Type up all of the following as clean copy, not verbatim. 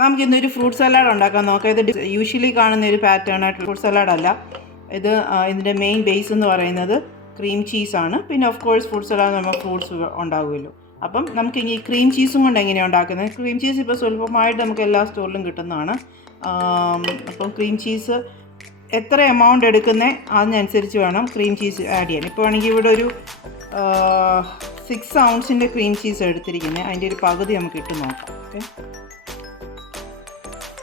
നമുക്കിന്നൊരു fruit salad ഉണ്ടാക്കാൻ നോക്കാം. ഇത് യൂഷ്വലി കാണുന്ന ഒരു പാറ്റേൺ ആയിട്ട് ഫ്രൂട്ട് സലാഡ് അല്ല. ഇത് ഇതിൻ്റെ മെയിൻ ബേസ് എന്ന് പറയുന്നത് ക്രീം ചീസാണ്. പിന്നെ ഓഫ് കോഴ്സ് ഫ്രൂട്ട് സലാഡ് നമ്മൾ ഫ്രൂട്ട്സ് ഉണ്ടാകുമല്ലോ. അപ്പം നമുക്ക് ഇനി ക്രീം ചീസും കൊണ്ട് എങ്ങനെയാണ് ഉണ്ടാക്കുന്നത്? ക്രീം ചീസ് ഇപ്പോൾ സ്വല്പമായിട്ട് നമുക്ക് എല്ലാ സ്റ്റോറിലും കിട്ടുന്നതാണ്. അപ്പം ക്രീം ചീസ് എത്ര എമൗണ്ട് എടുക്കുന്നത് അതിനനുസരിച്ച് വേണം ക്രീം ചീസ് ആഡ് ചെയ്യാൻ. ഇപ്പോൾ ആണെങ്കിൽ ഇവിടെ ഒരു 6 ounce ക്രീം ചീസ് എടുത്തിരിക്കുന്നത്. അതിൻ്റെ ഒരു പകുതി നമുക്ക് ഇട്ട് നോക്കാം. ഓക്കെ,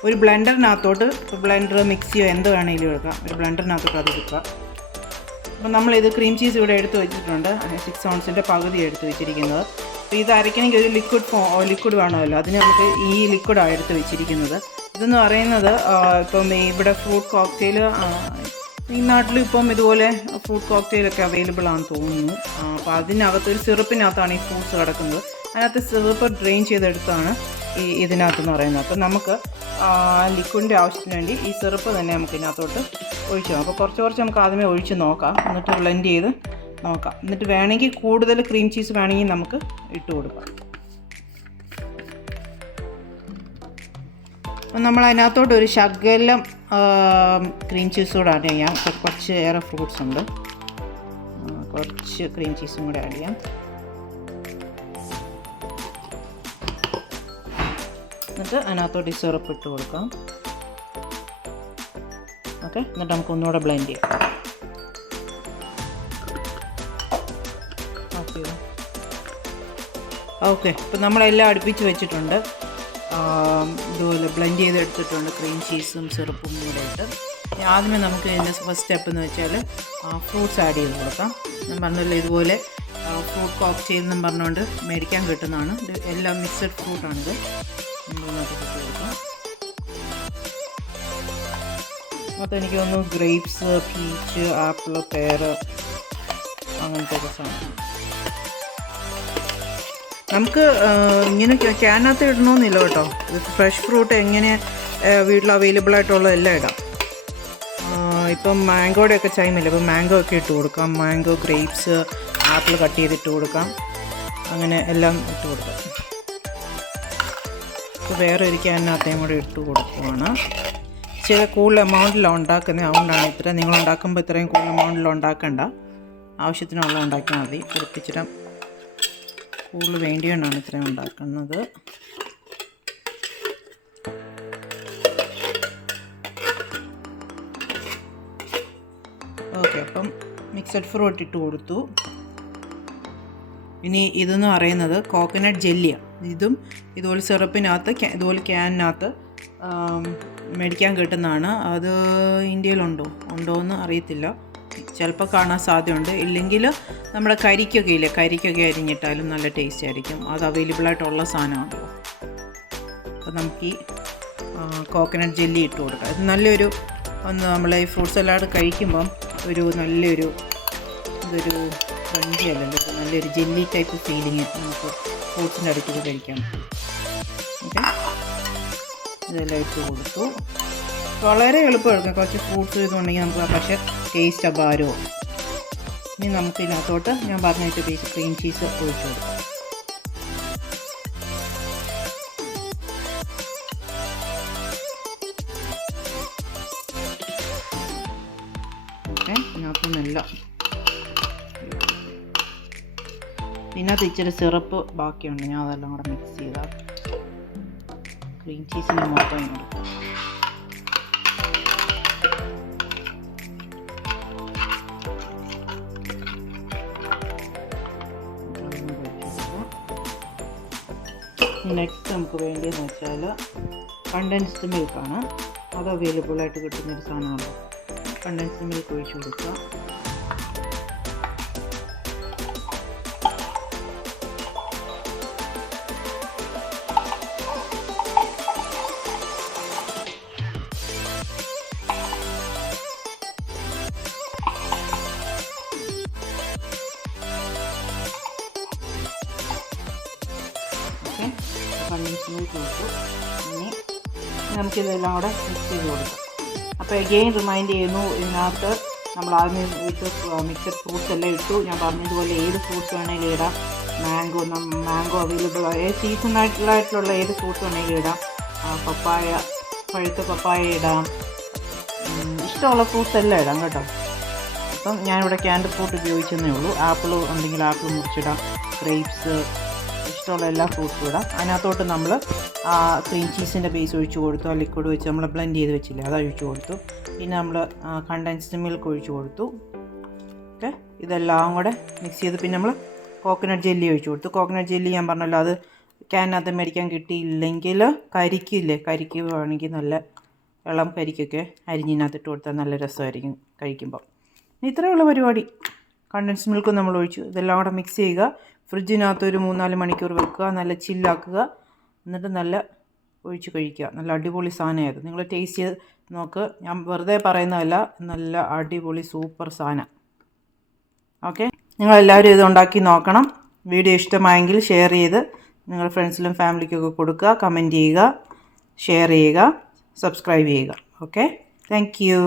ഒരു ബ്ലെൻഡറിനകത്തോട്ട്, ബ്ലെൻഡർ മിക്സിയോ എന്ത് വേണമെങ്കിലും എടുക്കാം, ഒരു ബ്ലെൻഡറിനകത്തോട്ട് അത് എടുക്കുക. അപ്പോൾ നമ്മളിത് ക്രീം ചീസ് ഇവിടെ എടുത്ത് വെച്ചിട്ടുണ്ട്. 6 ounce പകുതി എടുത്ത് വെച്ചിരിക്കുന്നത്. അപ്പോൾ ഇത് അരയ്ക്കണമെങ്കിൽ ഒരു ലിക്വിഡ് വേണമല്ലോ, അതിന് നമുക്ക് ഈ ലിക്വിഡാണ് എടുത്ത് വെച്ചിരിക്കുന്നത്. ഇതെന്ന് പറയുന്നത് ഇപ്പം ഇവിടെ ഫ്രൂട്ട് കോക്ടെയിൽ ഈ നാട്ടിൽ ഇപ്പം ഇതുപോലെ ഫ്രൂട്ട് കോക്ടെയിലൊക്കെ അവൈലബിൾ ആണെന്ന് തോന്നുന്നു. അപ്പോൾ അതിനകത്ത് ഒരു സിറപ്പിനകത്താണ് ഈ ഫ്രൂട്ട്സ് കിടക്കുന്നത്. അതിനകത്ത് സിറപ്പ് ഡ്രെയിൻ ചെയ്തെടുത്താണ് ഇതിനകത്തെന്ന് പറയുന്നത്. അപ്പോൾ നമുക്ക് ലിക്വിഡിൻ്റെ ആവശ്യത്തിന് വേണ്ടി ഈ സിറപ്പ് തന്നെ നമുക്ക് ഇതിനകത്തോട്ട് ഒഴിച്ചു നോക്കാം. അപ്പോൾ കുറച്ച് നമുക്ക് ആദ്യമേ ഒഴിച്ച് നോക്കാം, എന്നിട്ട് ബ്ലെൻഡ് ചെയ്ത് നോക്കാം. എന്നിട്ട് വേണമെങ്കിൽ കൂടുതൽ ക്രീം ചീസ് വേണമെങ്കിൽ നമുക്ക് ഇട്ട് കൊടുക്കാം. അപ്പം നമ്മൾ അതിനകത്തോട്ട് ഒരു ശകലം ക്രീം ചീസ് കൂടെ ആഡ് ചെയ്യാം. കുറച്ച് ഏറെ ഫ്രൂട്ട്സ് ഉണ്ട്, കുറച്ച് ക്രീം ചീസും കൂടെ ആഡ് ചെയ്യാം. എന്നിട്ട് അതിനകത്തോട്ട് ഈ സിറപ്പ് ഇട്ട് കൊടുക്കാം. ഓക്കെ, എന്നിട്ട് നമുക്ക് ഒന്നുകൂടെ ബ്ലെൻഡ് ചെയ്യാം. ഓക്കെ, ഇപ്പം നമ്മളെല്ലാം അടുപ്പിച്ച് വെച്ചിട്ടുണ്ട്. ഇതുപോലെ ബ്ലെൻഡ് ചെയ്തെടുത്തിട്ടുണ്ട് ക്രീം ചീസും സിറപ്പും കൂടെ ഇട്ട്. ആദ്യമേ നമുക്ക് ഇതിൻ്റെ ഫസ്റ്റ് സ്റ്റെപ്പ് എന്ന് വെച്ചാൽ ഫ്രൂട്ട്സ് ആഡ് ചെയ്ത് കൊടുക്കാം. ഞാൻ പറഞ്ഞല്ലോ ഇതുപോലെ ഫ്രൂട്ട് കോക്ടെയിൽ എന്നും പറഞ്ഞുകൊണ്ട് മേടിക്കാൻ കിട്ടുന്നതാണ്. ഇത് എല്ലാം മിക്സഡ് ഫ്രൂട്ടാണിത്. നമ്മളിനകത്ത് ഇട്ട് കൊടുക്കാം. അപ്പോൾ എനിക്ക് തോന്നുന്നു ഗ്രേപ്സ്, പീച്ച്, ആപ്പിൾ, പെയർ അങ്ങനത്തെ ഒക്കെ സാധനം. നമുക്ക് ഇങ്ങനെ ക്യാനകത്ത് ഇടണമെന്നില്ല കേട്ടോ. ഇത് ഫ്രഷ് ഫ്രൂട്ട് എങ്ങനെ വീട്ടിൽ അവൈലബിൾ ആയിട്ടുള്ള എല്ലാം ഇടാം. ഇപ്പം മാംഗോയുടെ ഒക്കെ ടൈമില്ല, ഇപ്പം മാംഗോ ഒക്കെ ഇട്ട് കൊടുക്കാം. മാംഗോ, ഗ്രേപ്സ്, ആപ്പിൾ കട്ട് ചെയ്തിട്ട് കൊടുക്കാം. അങ്ങനെ എല്ലാം ഇട്ട് കൊടുക്കാം. ഇപ്പോൾ വേറെ ഒരു ക്യാനകത്തേയും കൂടെ ഇട്ട് കൊടുക്കുവാണ്. ചില കൂടുതൽ എമൗണ്ടിലാണ് ഉണ്ടാക്കുന്നത്, അതുകൊണ്ടാണ് ഇത്രയും. നിങ്ങൾ ഉണ്ടാക്കുമ്പോൾ ഇത്രയും കൂടുതൽ എമൗണ്ടിൽ ഉണ്ടാക്കണ്ട, ആവശ്യത്തിനുള്ള ഉണ്ടാക്കിയാൽ മതി. പിടിപ്പിച്ചിട്ട് കൂടുതൽ വേണ്ടിയോണ്ടാണ് ഇത്രയും ഉണ്ടാക്കുന്നത്. ഓക്കെ, അപ്പം മിക്സഡ് ഫ്രൂട്ട് ഇട്ട് കൊടുത്തു. ഇനി ഇതെന്ന് പറയുന്നത് കോക്കനട്ട് ജെല്ലിയാണ്. ഇതും ഇതുപോലെ സിറപ്പിനകത്ത്, ഇതുപോലെ ക്യാനിനകത്ത് മേടിക്കാൻ കിട്ടുന്നതാണ്. അത് ഇന്ത്യയിലുണ്ടോ എന്ന് അറിയത്തില്ല, ചിലപ്പോൾ കാണാൻ സാധ്യതയുണ്ട്. ഇല്ലെങ്കിൽ നമ്മുടെ കരിക്കൊക്കെ അരിഞ്ഞിട്ടാലും നല്ല ടേസ്റ്റ് ആയിരിക്കും. അത് അവൈലബിൾ ആയിട്ടുള്ള സാധനമാണല്ലോ. അപ്പോൾ നമുക്ക് ഈ കോക്കനട്ട് ജെല്ലി ഇട്ട് കൊടുക്കാം. ഇത് നല്ലൊരു നമ്മൾ ഈ ഫ്രൂട്ട് സലാഡ് കഴിക്കുമ്പം നല്ലൊരു ഇതൊരു ക്രഞ്ചി അല്ലല്ലോ, നല്ലൊരു ജെല്ലി ടൈപ്പ് ഫീലിങ് നമുക്ക് ഫ്രൂട്ട്സിൻ്റെ അടുത്ത് കഴിക്കാം. ഓക്കെ, ഇതെല്ലാം ഇട്ട് കൊടുത്തു. വളരെ എളുപ്പമെടുക്കാം. കുറച്ച് ഫ്രൂട്ട്സ് ഇതുണ്ടെങ്കിൽ നമുക്ക്, പക്ഷേ ടേസ്റ്റ് അപാരവും. ഇനി നമുക്ക് ഇതിനകത്തോട്ട് ഞാൻ പറഞ്ഞ പീസ് ക്രീം ചീസ് ഒഴിച്ചു കൊടുക്കാം. ഓക്കെ, ഇതിനകത്തുനിന്നെല്ലാം. ഇതിനകത്ത് ഇച്ചിരി സിറപ്പ് ബാക്കിയുണ്ട്, ഞാൻ അതെല്ലാം കൂടെ മിക്സ് ചെയ്താൽ ക്രീം ചീസിന് മൊത്തം കൊടുക്കാം. നെക്സ്റ്റ് നമുക്ക് വേണ്ടിയെന്ന് വെച്ചാൽ കണ്ടൻസ്ഡ് മിൽക്കാണ്. അത് അവൈലബിൾ ആയിട്ട് കിട്ടുന്നൊരു സാധനമാണ്. കണ്ടൻസ്ഡ് മിൽക്ക് ഒഴിച്ച് കൊടുക്കുക. കണ്ടൻസ്ഡ് മിൽക്ക് കൊടുത്തു. ഇനി നമുക്കിതെല്ലാം കൂടെ മിക്സ് ചെയ്ത് കൊടുക്കാം. അപ്പോൾ എഗെയിൻ റിമൈൻഡ് ചെയ്യുന്നു, ഇതിനകത്ത് നമ്മൾ ആദ്യം ഇട്ട് മിക്സഡ് ഫ്രൂട്ട്സ് എല്ലാം ഇട്ടു. ഞാൻ പറഞ്ഞതുപോലെ ഏത് ഫ്രൂട്ട്സ് വേണമെങ്കിലും ഇടാം. മാംഗോ അവൈലബിൾ, സീസണായിട്ടുള്ള ഏത് ഫ്രൂട്ട്സ് വേണമെങ്കിലും ഇടാം. പപ്പായ, പഴുത്ത പപ്പായ ഇടാം, ഇഷ്ടമുള്ള ഫ്രൂട്ട്സ് എല്ലാം ഇടാം കേട്ടോ. അപ്പം ഞാനിവിടെ ക്യാൻഡ് ഫ്രൂട്ട് ഉപയോഗിച്ചെന്നേ ഉള്ളൂ. ആപ്പിൾ ഉണ്ടെങ്കിൽ ആപ്പിൾ മുറിച്ചിടാം, ഗ്രേപ്സ്, ഇഷ്ടമുള്ള എല്ലാ ഫ്രൂട്ട്സും ഇടാം. അതിനകത്തോട്ട് നമ്മൾ ക്രീം ചീസിൻ്റെ ബേസ് ഒഴിച്ച് കൊടുത്തു, ആ ലിക്വിഡ് വെച്ച് നമ്മൾ ബ്ലെൻഡ് ചെയ്ത് വെച്ചില്ലേ അത് ഒഴിച്ച് കൊടുത്തു. പിന്നെ നമ്മൾ കണ്ടൻസ്ഡ് മിൽക്ക് ഒഴിച്ച് കൊടുത്തു. ഓക്കെ, ഇതെല്ലാം കൂടെ മിക്സ് ചെയ്ത് പിന്നെ നമ്മൾ കോക്കനട്ട് ജെല്ലി ഒഴിച്ച് കൊടുത്തു. കോക്കനട്ട് ജെല്ലി ഞാൻ പറഞ്ഞല്ലോ, അത് ക്യാനകത്ത് മേടിക്കാൻ കിട്ടിയില്ലെങ്കിൽ കരിക്കുവാണെങ്കിൽ നല്ല ഇളം കരിക്കൊക്കെ അരിഞ്ഞിനകത്തിട്ട് കൊടുത്താൽ നല്ല രസമായിരിക്കും കഴിക്കുമ്പോൾ. ഇത്രയുള്ള പരിപാടി. കണ്ടൻസ് മിൽക്കും നമ്മൾ ഒഴിച്ചു. ഇതെല്ലാം കൂടെ മിക്സ് ചെയ്യുക, ഫ്രിഡ്ജിനകത്ത് ഒരു 3-4 മണിക്കൂർ വെക്കുക, നല്ല ചില്ലാക്കുക, എന്നിട്ട് നല്ല ഒഴിച്ച് കഴിക്കുക. നല്ല അടിപൊളി സാധനമായത്. നിങ്ങൾ ടേസ്റ്റ് ചെയ്ത് നോക്ക്, ഞാൻ വെറുതെ പറയുന്നതല്ല, നല്ല അടിപൊളി സൂപ്പർ സാധനം. ഓക്കെ, നിങ്ങളെല്ലാവരും ഇത് ഉണ്ടാക്കി നോക്കണം. വീഡിയോ ഇഷ്ടമായെങ്കിൽ ഷെയർ ചെയ്ത് നിങ്ങളുടെ ഫ്രണ്ട്സിലും ഫാമിലിക്കൊക്കെ കൊടുക്കുക, കമൻറ്റ് ചെയ്യുക, ഷെയർ ചെയ്യുക, സബ്സ്ക്രൈബ് ചെയ്യുക. Okay, thank you.